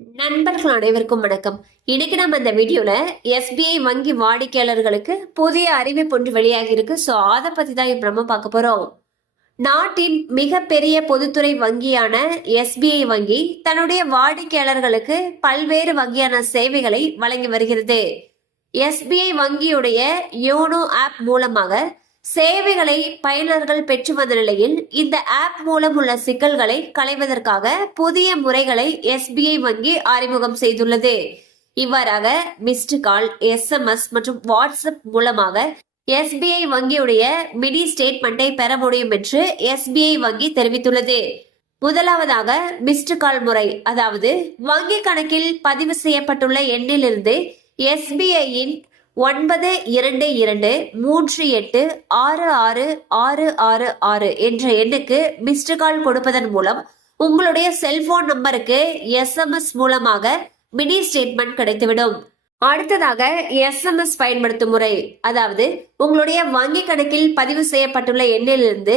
நண்பர்கள் அனைவருக்கும் வணக்கம். இன்னைக்கு நம்ம இந்த வீடியோல எஸ்பிஐ வங்கி வாடிக்கையாளர்களுக்கு புதிய அறிவிப்பு ஒன்று வெளியாகி இருக்கு. ஸோ அதை பத்தி தான் இப்ப நம்ம பார்க்க போறோம். நாட்டின் மிகப்பெரிய பொதுத்துறை வங்கியான எஸ்பிஐ வங்கி தன்னுடைய வாடிக்கையாளர்களுக்கு பல்வேறு வகையான சேவைகளை வழங்கி வருகிறது. எஸ்பிஐ வங்கியுடைய யோனோ ஆப் மூலமாக சேவைகளை பயனர்கள் பெற்று வந்த நிலையில் இந்த ஆப் மூலம் உள்ள சிக்கல்களை களைவதற்காக புதிய முறைகளை எஸ்பிஐ வங்கி அறிமுகம் செய்துள்ளது. இவ்வாறாக மிஸ்டு கால், SMS மற்றும் வாட்ஸ்அப் மூலமாக எஸ்பிஐ வங்கியுடைய மினி ஸ்டேட்மெண்ட்டை பெற முடியும் என்று எஸ்பிஐ வங்கி தெரிவித்துள்ளது. முதலாவதாக மிஸ்டு கால் முறை, அதாவது வங்கி கணக்கில் பதிவு செய்யப்பட்டுள்ள எண்ணிலிருந்து எஸ்பிஐயின் 9223866666 என்ற எண்ணுக்கு மிஸ்டு கால் கொடுப்பதன் மூலம் உங்களுடைய செல்போன் நம்பருக்கு SMS மூலமாக மினி ஸ்டேட்மெண்ட் கிடைத்துவிடும். அடுத்ததாக SMS பயன்படுத்தும் முறை, அதாவது உங்களுடைய வங்கி கணக்கில் பதிவு செய்யப்பட்டுள்ள எண்ணிலிருந்து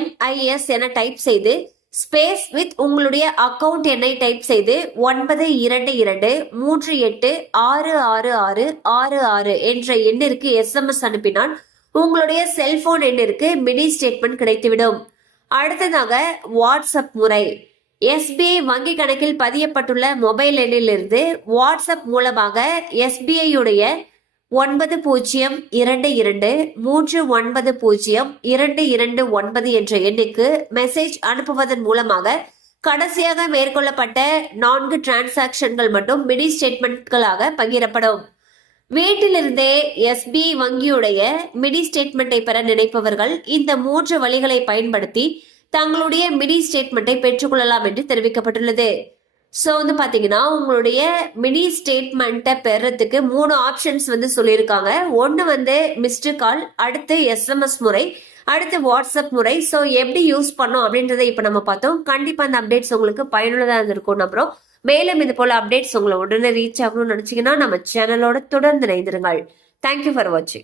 MIS என டைப் செய்து ஸ்பேஸ் வித் உங்களுடைய அக்கவுண்ட் எண்ணை டைப் செய்து 9223866666 என்ற எண்ணிற்கு SMS அனுப்பினால் உங்களுடைய செல்போன் எண்ணிற்கு மினி ஸ்டேட்மெண்ட் கிடைத்துவிடும். அடுத்ததாக வாட்ஸ்அப் முறை, எஸ்பிஐ வங்கி கணக்கில் பதியப்பட்டுள்ள மொபைல் எண்ணிலிருந்து வாட்ஸ்அப் மூலமாக எஸ்பிஐ உடைய 9022390229 என்ற எண்ணுக்கு மெசேஜ் அனுப்புவதன் மூலமாக கடைசியாக மேற்கொள்ளப்பட்ட 4 டிரான்சாக்ஷன்கள் மட்டும் மினி ஸ்டேட்மெண்ட்களாக பகிரப்படும். வீட்டிலிருந்தே எஸ்பிஐ வங்கியுடைய மினி ஸ்டேட்மெண்ட்டை பெற நினைப்பவர்கள் இந்த 3 வழிகளை பயன்படுத்தி தங்களுடைய மினி ஸ்டேட்மெண்ட்டை பெற்றுக்கொள்ளலாம் என்று தெரிவிக்கப்பட்டுள்ளது. ஸோ பாத்தீங்கன்னா உங்களுடைய மினி ஸ்டேட்மெண்ட்டை பெறறதுக்கு 3 ஆப்ஷன்ஸ் சொல்லியிருக்காங்க. ஒன்று மிஸ்டு கால், அடுத்து SMS முறை, அடுத்து வாட்ஸ்அப் முறை. ஸோ எப்படி யூஸ் பண்ணோம் அப்படின்றத இப்போ நம்ம பார்த்தோம். கண்டிப்பாக அந்த அப்டேட்ஸ் உங்களுக்கு பயனுள்ளதாக இருந்திருக்கும். அப்புறம் மேலும் இது போல அப்டேட்ஸ் உங்களை உடனே ரீச் ஆகணும்னு நினைச்சீங்கன்னா நம்ம சேனலோட தொடர்ந்து இணைந்திருங்கள். தேங்க்யூ ஃபார் வாட்சிங்.